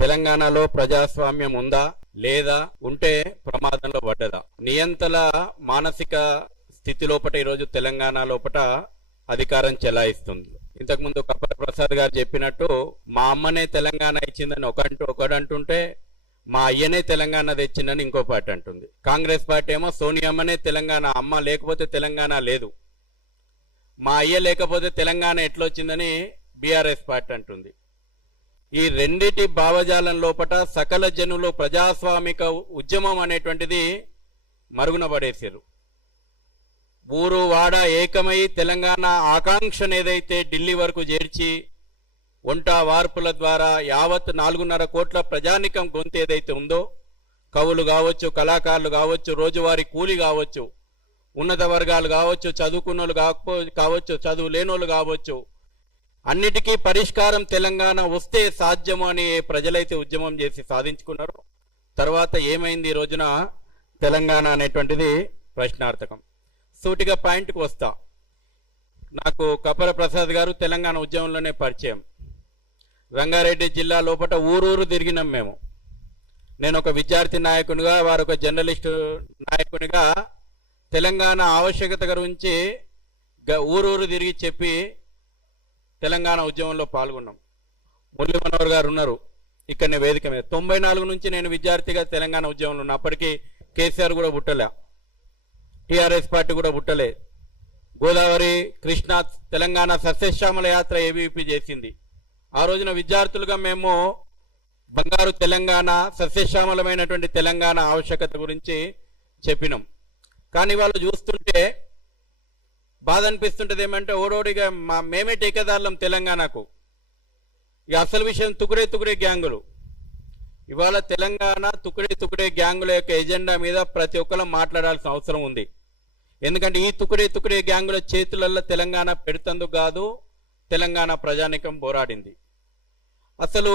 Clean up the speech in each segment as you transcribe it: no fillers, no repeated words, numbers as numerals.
తెలంగాణలో ప్రజాస్వామ్యం ఉందా లేదా, ఉంటే ప్రమాదంలో పడ్డదా? నియంతల మానసిక స్థితి లోపట ఈరోజు తెలంగాణ లోపట అధికారం చెలాయిస్తుంది. ఇంతకుముందు కప్పల ప్రసాద్ గారు చెప్పినట్టు మా అమ్మనే తెలంగాణ ఇచ్చిందని ఒకడంటుంటే మా అయ్యనే తెలంగాణ తెచ్చిందని ఇంకో పార్టీ అంటుంది. కాంగ్రెస్ పార్టీ ఏమో సోనియమ్మనే తెలంగాణ, అమ్మ లేకపోతే తెలంగాణ లేదు, మా అయ్య లేకపోతే తెలంగాణ ఎట్లొచ్చిందని బీఆర్ఎస్ పార్టీ అంటుంది. ఈ రెండిటి భావజాలం లోపట సకల జనులు ప్రజాస్వామిక ఉద్యమం అనేటువంటిది మరుగున పడేశారు. ఊరు వాడ ఏకమై తెలంగాణ ఆకాంక్షను ఏదైతే ఢిల్లీ వరకు చేర్చి వంట వార్పుల ద్వారా యావత్ 4.5 కోట్ల ప్రజానికం గొంతు ఏదైతే ఉందో, కవులు కావచ్చు, కళాకారులు కావచ్చు, రోజువారీ కూలి కావచ్చు, ఉన్నత వర్గాలు కావచ్చు, చదువుకున్నోళ్ళు కావచ్చు, చదువు లేనోళ్ళు కావచ్చు, అన్నిటికీ పరిష్కారం తెలంగాణ వస్తే సాధ్యము అని ప్రజలైతే ఉద్యమం చేసి సాధించుకున్నారు. తర్వాత ఏమైంది ఈ రోజున తెలంగాణ అనేటువంటిది ప్రశ్నార్థకం. సూటిగా పాయింట్కి వస్తా. నాకు కప్పల ప్రసాద్ గారు తెలంగాణ ఉద్యమంలోనే పరిచయం. రంగారెడ్డి జిల్లా లోపల ఊరూరు తిరిగినాం మేము. నేను ఒక విద్యార్థి నాయకునిగా, వారు ఒక జర్నలిస్టు నాయకునిగా తెలంగాణ ఆవశ్యకత గురించి ఊరూరు తిరిగి చెప్పి తెలంగాణ ఉద్యమంలో పాల్గొన్నాం. మురళీ మనోహర్ గారు ఉన్నారు ఇక్కడనే వేదిక మీద. 94 నుంచి నేను విద్యార్థిగా తెలంగాణ ఉద్యమంలో ఉన్నా. అప్పటికి కేసీఆర్ కూడా పుట్టలే, టీఆర్ఎస్ పార్టీ కూడా పుట్టలే. గోదావరి కృష్ణా తెలంగాణ సస్యశ్యామల యాత్ర ఏబీవీపీ చేసింది. ఆ రోజున విద్యార్థులుగా మేము బంగారు తెలంగాణ, సస్యశ్యామలమైనటువంటి తెలంగాణ ఆవశ్యకత గురించి చెప్పినాం. కానీ వాళ్ళు చూస్తుంటే బాధ అనిపిస్తుంటది. ఏమంటే ఓడోడిగా మేమే టీకాదారులం తెలంగాణకు. ఇక అసలు విషయం తుకుడే గ్యాంగులు. ఇవాళ తెలంగాణ తుకుడే గ్యాంగుల యొక్క ఎజెండా మీద ప్రతి ఒక్కరు మాట్లాడాల్సిన అవసరం ఉంది. ఎందుకంటే ఈ తుకుడే గ్యాంగుల చేతులలో తెలంగాణ పెడుతందుకు కాదు, తెలంగాణ ప్రజానికం పోరాడింది. అసలు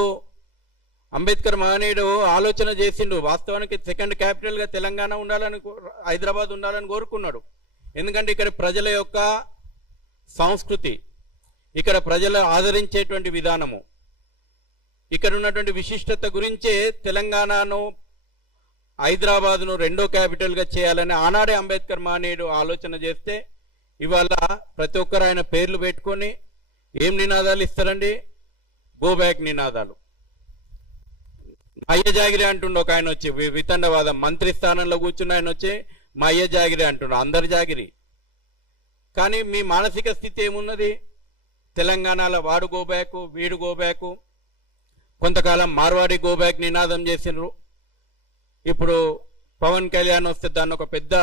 అంబేద్కర్ మహనీయుడు ఆలోచన చేసిండు. వాస్తవానికి సెకండ్ క్యాపిటల్గా తెలంగాణ ఉండాలని, హైదరాబాద్ ఉండాలని కోరుకున్నాడు. ఎందుకంటే ఇక్కడ ప్రజల యొక్క సంస్కృతి, ఇక్కడ ప్రజలు ఆదరించేటువంటి విధానము, ఇక్కడ ఉన్నటువంటి విశిష్టత గురించే తెలంగాణను, హైదరాబాద్ను రెండో క్యాపిటల్గా చేయాలని ఆనాడే అంబేద్కర్ మహనీయుడు ఆలోచన చేస్తే, ఇవాళ ప్రతి ఒక్కరు ఆయన పేర్లు పెట్టుకొని ఏం నినాదాలు ఇస్తారండి? గో బ్యాక్ నినాదాలు. మా అయ్య జాగిరి అంటుండే ఒక ఆయన వచ్చి, వితండవాదం మంత్రి స్థానంలో కూర్చున్న ఆయన వచ్చి మా అయ్య జాగిరి అంటుండ్రు. అందరు జాగిరి. కానీ మీ మానసిక స్థితి ఏమున్నది? తెలంగాణలో వాడు గోబ్యాకు, వీడు గోబ్యాకు. కొంతకాలం మార్వాడి గోబ్యాక్ నినాదం చేసిండ్రు. ఇప్పుడు పవన్ కళ్యాణ్ వస్తే దాన్ని ఒక పెద్ద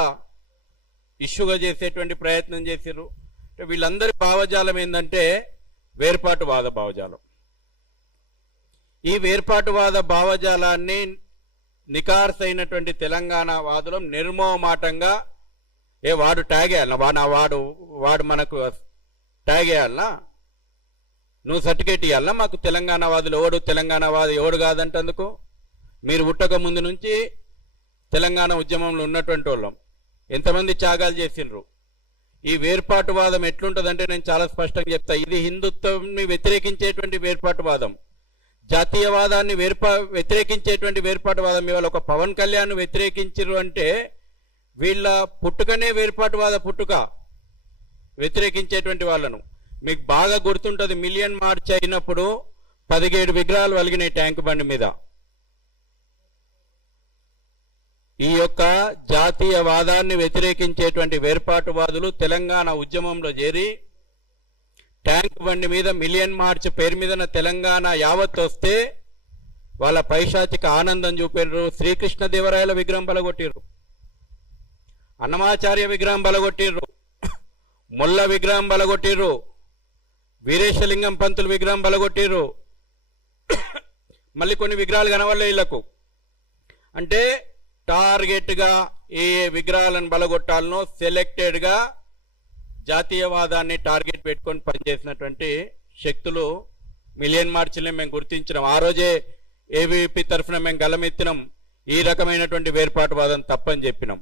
ఇష్యూగా చేసేటువంటి ప్రయత్నం చేసిండ్రు. వీళ్ళందరి భావజాలం ఏంటంటే వేర్పాటువాద భావజాలం. ఈ వేర్పాటువాద భావజాలాన్ని నికార్సైనటువంటి తెలంగాణ వాదులు నిర్మోహమాటంగా వాడు ట్యాగ్ వేయాలన్నా, వాడు మనకు ట్యాగ్ వేయాలన్నా, నువ్వు సర్టిఫికేట్ ఇవ్వాలన్నా మాకు తెలంగాణ వాదులు ఎవడు తెలంగాణ వాదు ఎవడు కాదంటందుకు. మీరు పుట్టక ముందు నుంచి తెలంగాణ ఉద్యమంలో ఉన్నటువంటి వాళ్ళం ఎంతమంది త్యాగాలు చేసిండ్రు. ఈ వేర్పాటువాదం ఎట్లుంటుందంటే నేను చాలా స్పష్టంగా చెప్తా. ఇది హిందుత్వాన్ని వ్యతిరేకించేటువంటి వేర్పాటువాదం, జాతీయవాదాన్ని వ్యతిరేకించేటువంటి వేర్పాటువాదం. ఇవాళ ఒక పవన్ కళ్యాణ్ వ్యతిరేకించరు అంటే వీళ్ళ పుట్టుకనే వేర్పాటువాద పుట్టుక, వ్యతిరేకించేటువంటి వాళ్ళను. మీకు బాగా గుర్తుంటుంది, మిలియన్ మార్చ్ అయినప్పుడు 17 విగ్రహాలు వలిగినాయి ట్యాంక్ బండి మీద. ఈ యొక్క జాతీయవాదాన్ని వ్యతిరేకించేటువంటి వేర్పాటువాదులు తెలంగాణ ఉద్యమంలో చేరి ట్యాంక్ బండి మీద మిలియన్ మార్చ్ పేరు మీద తెలంగాణ యావత్ వస్తే వాళ్ళ పైశాచిక ఆనందం చూపారు. శ్రీకృష్ణదేవరాయల విగ్రహం బలగొట్టిర్రు, అన్నమాచార్య విగ్రహం బలగొట్టిర్రు, మొల్ల విగ్రహం బలగొట్టిర్రు, వీరేశలింగం పంతులు విగ్రహం బలగొట్టిర్రు. మళ్ళీ కొన్ని విగ్రహాలు కనవల్ల వీళ్లకు. అంటే టార్గెట్గా ఏ విగ్రహాలను బలగొట్టాలనో సెలెక్టెడ్గా జాతీయవాదాన్ని టార్గెట్ పెట్టుకొని పనిచేసినటువంటి శక్తులు మిలియన్ మార్చిని మేము గుర్తించినాం. ఆ రోజే ఏబీవీపీ తరఫున మేము గలమెత్తినాం, ఈ రకమైనటువంటి వేర్పాటువాదం తప్పని చెప్పినాం.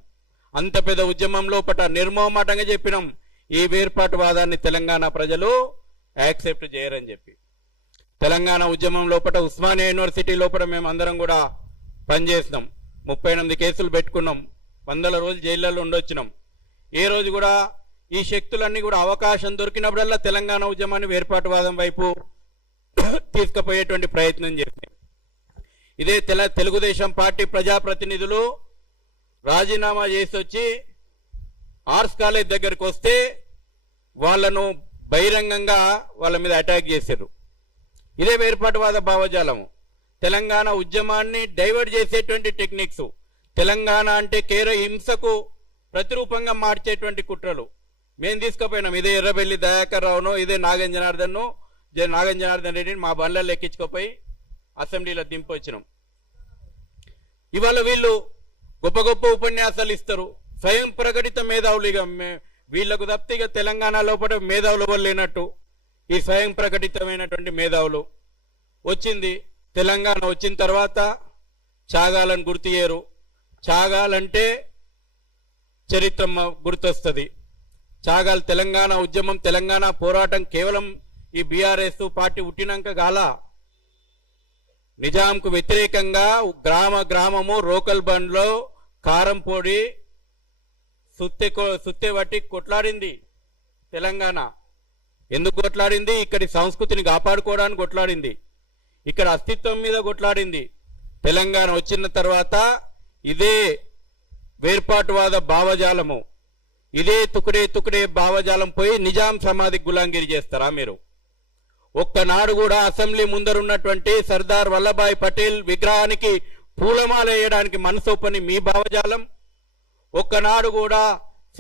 అంత పెద్ద ఉద్యమంలో నిర్మోహమాటంగా చెప్పినాం, ఈ వేర్పాటువాదాన్ని తెలంగాణ ప్రజలు యాక్సెప్ట్ చేయరని చెప్పి. తెలంగాణ ఉద్యమం లోపల ఉస్మానియా యూనివర్సిటీ లోపల మేము అందరం కూడా పనిచేసినాం. 38 కేసులు పెట్టుకున్నాం. 100 రోజులు జైళ్ళలో ఉండొచ్చినాం. ఏ రోజు కూడా ఈ శక్తులన్నీ కూడా అవకాశం దొరికినప్పుడల్లా తెలంగాణ ఉద్యమాన్ని వేర్పాటువాదం వైపు తీసుకుపోయేటువంటి ప్రయత్నం చేసినాం. ఇదే తెలుగుదేశం పార్టీ ప్రజాప్రతినిధులు రాజీనామా చేసి వచ్చి ఆర్ట్స్ కాలేజ్ దగ్గరికి వస్తే వాళ్ళను బహిరంగంగా వాళ్ళ మీద అటాక్ చేశారు. ఇదే వేర్పాటువాద భావజాలము. తెలంగాణ ఉద్యమాన్ని డైవర్ట్ చేసేటువంటి టెక్నిక్స్, తెలంగాణ అంటే కేవలం హింసకు ప్రతిరూపంగా మార్చేటువంటి కుట్రలు మేము తీసుకుపోయినాం. ఇదే ఎర్రబెల్లి దయాకర్ రావును, ఇదే నాగన్ జనార్దన్ రెడ్డిని మా బండ్లలో ఎక్కించుకుపోయి అసెంబ్లీలో దింపొచ్చినాం. ఇవాళ వీళ్ళు గొప్ప గొప్ప ఉపన్యాసాలు ఇస్తారు. స్వయం ప్రకటిత మేధావులు. ఇక వీళ్లకు తప్పితే ఇక తెలంగాణ లోపల మేధావులు ఎవరు లేనట్టు ఈ స్వయం ప్రకటితమైనటువంటి మేధావులు వచ్చింది. తెలంగాణ వచ్చిన తర్వాత త్యాగాలను గుర్తు చేయరు. త్యాగాలంటే చరిత్ర గుర్తొస్తుంది. త్యాగాలు తెలంగాణ ఉద్యమం, తెలంగాణ పోరాటం కేవలం ఈ బీఆర్ఎస్ పార్టీ పుట్టినాక గాల. నిజాంకు వ్యతిరేకంగా గ్రామము రోకల్ బండ్లో కారం పొడి సుత్తె పట్టి కొట్లాడింది తెలంగాణ. ఎందుకు కొట్లాడింది? ఇక్కడి సంస్కృతిని కాపాడుకోవడానికి కొట్లాడింది. ఇక్కడ అస్తిత్వం మీద కొట్లాడింది. తెలంగాణ వచ్చిన తర్వాత ఇదే వేర్పాటువాద భావజాలము, ఇదే తుకుడే భావజాలం పోయి నిజాం సమాధికి గులాంగిరి చేస్తారా మీరు? ఒక్కనాడు కూడా అసెంబ్లీ ముందరున్నటువంటి సర్దార్ వల్లభాయ్ పటేల్ విగ్రహానికి పూలమాల వేయడానికి మనసొప్పని మీ భావజాలం. ఒక్కనాడు కూడా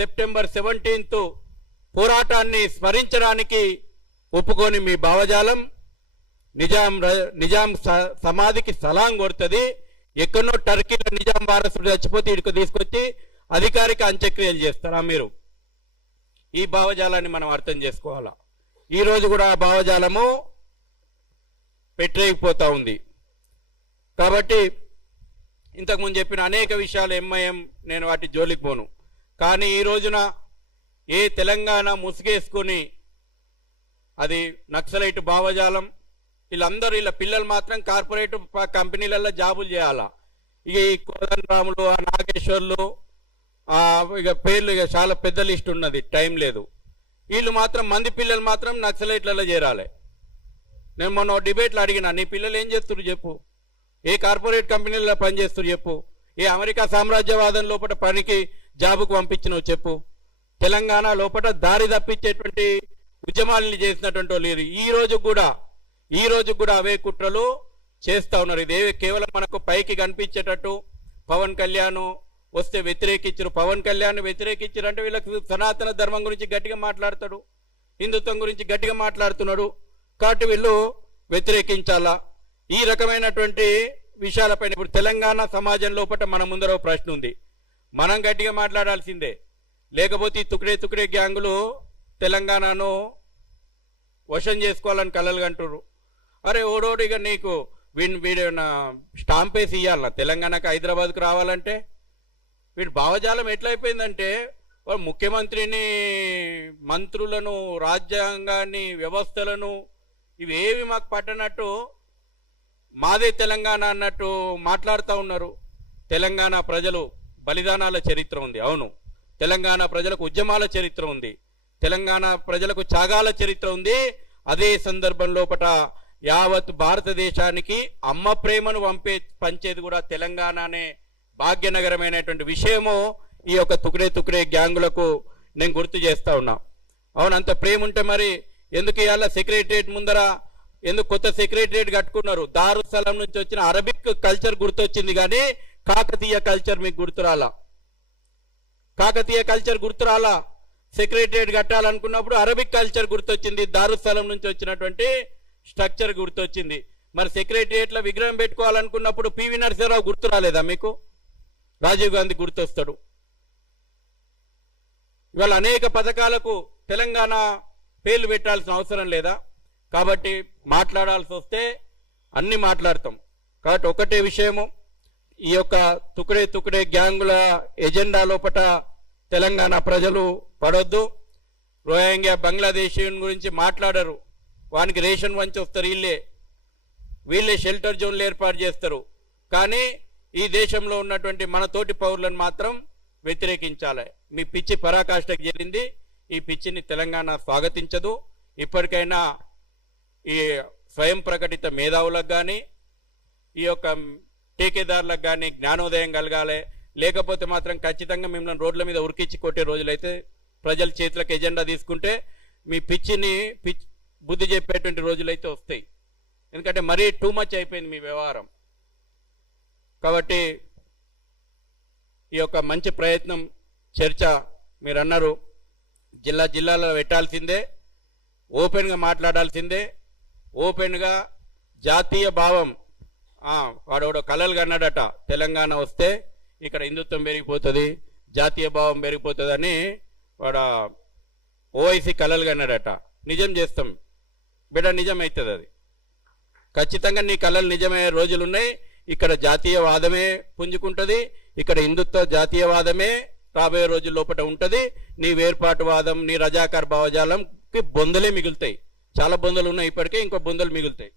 సెప్టెంబర్ 17 పోరాటాన్ని స్మరించడానికి ఒప్పుకొని మీ భావజాలం. నిజాం సమాధికి సలాం కొడుతుంది. ఎక్కడో టర్కీలో నిజాం వారసుడు చచ్చిపోతే ఇక్కడికి తీసుకొచ్చి అధికారిక అంత్యక్రియలు చేస్తారా మీరు? ఈ భావజాలాన్ని మనం అర్థం చేసుకోవాలా. ఈ రోజు కూడా ఆ భావజాలము పెట్టలేకపోతా ఉంది. కాబట్టి ఇంతకుముందు చెప్పిన అనేక విషయాలు ఎంఐఎం, నేను వాటి జోలికి పోను. కానీ ఈ రోజున ఏ తెలంగాణ ముసుగేసుకొని అది నక్సలైట్ భావజాలం, వీళ్ళందరూ వీళ్ళ పిల్లలు మాత్రం కార్పొరేట్ కంపెనీలలో జాబులు చేయాలా. ఇక ఈ కోదండరాములు, ఆ నాగేశ్వర్లు, ఇక పేర్లు ఇక చాలా పెద్ద లిస్ట్ ఉన్నది, టైం లేదు. వీళ్ళు మాత్రం మంది పిల్లలు మాత్రం నక్సలైట్లలో చేరాలి. నేను మొన్న డిబేట్లో అడిగినా, నీ పిల్లలు ఏం చేస్తున్నారు చెప్పు, ఏ కార్పొరేట్ కంపెనీలలో పనిచేస్తున్నారు చెప్పు, ఏ అమెరికా సామ్రాజ్యవాదం లోపల పనికి జాబుకు పంపించినవు చెప్పు. తెలంగాణ లోపల దారి తప్పించేటువంటి ఉద్యమాలని చేసినటువంటి వాళ్ళు ఈ రోజు కూడా అవే కుట్రలు చేస్తా ఉన్నారు. ఇదే కేవలం మనకు పైకి కనిపించేటట్టు పవన్ కళ్యాణ్ వస్తే వ్యతిరేకించారు. పవన్ కళ్యాణ్ వ్యతిరేకించారు అంటే వీళ్ళకి సనాతన ధర్మం గురించి గట్టిగా మాట్లాడతాడు, హిందుత్వం గురించి గట్టిగా మాట్లాడుతున్నాడు కాబట్టి వీళ్ళు వ్యతిరేకించాలా. ఈ రకమైనటువంటి విషయాలపైన ఇప్పుడు తెలంగాణ సమాజం లోపల మన ముందర ప్రశ్న ఉంది. మనం గట్టిగా మాట్లాడాల్సిందే. లేకపోతే ఈ తుకడే గ్యాంగులు తెలంగాణను వశం చేసుకోవాలని కలలు కంటున్నారు. అరే ఓడోడు ఇక నీకు వీడు స్టాంప్ వేసి ఇవ్వాలన్నా తెలంగాణకు హైదరాబాద్కు రావాలంటే? వీడు భావజాలం ఎట్లయిపోయిందంటే ముఖ్యమంత్రిని, మంత్రులను, రాజ్యాంగాన్ని, వ్యవస్థలను ఇవేవి మాకు పట్టనట్టు మాదే తెలంగాణ అన్నట్టు మాట్లాడుతూ ఉన్నారు. తెలంగాణ ప్రజలు బలిదానాల చరిత్ర ఉంది. అవును, తెలంగాణ ప్రజలకు ఉద్యమాల చరిత్ర ఉంది, తెలంగాణ ప్రజలకు త్యాగాల చరిత్ర ఉంది. అదే సందర్భం లోపల యావత్ భారతదేశానికి అమ్మ ప్రేమను పంచేది కూడా తెలంగాణనే భాగ్యనగరమైనటువంటి విషయము ఈ యొక్క తుకడే గ్యాంగులకు నేను గుర్తు చేస్తా ఉన్నా. అవును, అంత ప్రేమ ఉంటే మరి ఎందుకు ఇవాళ సెక్రటరియట్ ముందర ఎందుకు కొత్త సెక్రటరియట్ కట్టుకున్నారు? దారుస్థలం నుంచి వచ్చిన అరబిక్ కల్చర్ గుర్తొచ్చింది కానీ కాకతీయ కల్చర్ మీకు గుర్తురాలా. సెక్రటరియట్ కట్టాలనుకున్నప్పుడు అరబిక్ కల్చర్ గుర్తొచ్చింది, దారుస్థలం నుంచి వచ్చినటువంటి స్ట్రక్చర్ గుర్తొచ్చింది. మరి సెక్రటరియట్ లో విగ్రహం పెట్టుకోవాలనుకున్నప్పుడు పివి నరసింహరావు గుర్తు రాలేదా మీకు? రాజీవ్ గాంధీ గుర్తొస్తాడు. ఇవాళ అనేక పథకాలకు తెలంగాణ పేర్లు పెట్టాల్సిన అవసరం లేదా? కాబట్టి మాట్లాడాల్సి వస్తే అన్ని మాట్లాడతాం. కాబట్టి ఒకటే విషయము, ఈ యొక్క తుకడే గ్యాంగుల ఎజెండా లోపట తెలంగాణ ప్రజలు పడొద్దు. రోహింగ్యా బంగ్లాదేశీ గురించి మాట్లాడరు, వానికి రేషన్ వంచి వస్తారు వీళ్ళే. వీళ్ళే షెల్టర్ జోన్లు ఏర్పాటు చేస్తారు. కానీ ఈ దేశంలో ఉన్నటువంటి మన తోటి పౌరులను మాత్రం వ్యతిరేకించాలి. మీ పిచ్చి పరాకాష్ఠకు చేరింది. ఈ పిచ్చిని తెలంగాణ స్వాగతించదు. ఇప్పటికైనా ఈ స్వయం ప్రకటిత మేధావులకు కానీ ఈ యొక్క ఠేకేదారులకు కానీ జ్ఞానోదయం కలగాలి. లేకపోతే మాత్రం ఖచ్చితంగా మిమ్మల్ని రోడ్ల మీద ఉరికిచ్చి కొట్టే రోజులైతే ప్రజల చేతులకు ఎజెండా తీసుకుంటే మీ పిచ్చిని బుద్ధి చెప్పేటువంటి రోజులైతే వస్తాయి. ఎందుకంటే మరీ టూ మచ్ అయిపోయింది మీ వ్యవహారం. కాబట్టి ఈ యొక్క మంచి ప్రయత్నం చర్చ మీరు అన్నారు జిల్లాలో పెట్టాల్సిందే, ఓపెన్గా మాట్లాడాల్సిందే. ఓపెన్గా జాతీయ భావం వాడోడో కలలు కన్నాడట తెలంగాణ వస్తే ఇక్కడ హిందుత్వం పెరిగిపోతుంది, జాతీయ భావం పెరిగిపోతుంది అని వాడు ఓవైసీ కలలు కన్నాడట. నిజం చేస్తాం బిడ్డ, నిజం అవుతుంది అది. ఖచ్చితంగా నీ కళలు నిజమయ్యే రోజులు ఉన్నాయి. ఇక్కడ జాతీయవాదమే పుంజుకుంటుంది, ఇక్కడ హిందుత్వ జాతీయవాదమే రాబోయే రోజుల లోపల ఉంటుంది. నీ వేర్పాటువాదం, నీ రజాకార్ భావజాలంకి బొందలే మిగులుతాయి. చాలా బొందలు ఉన్నాయి ఇప్పటికే, ఇంకో బొందలు మిగులుతాయి.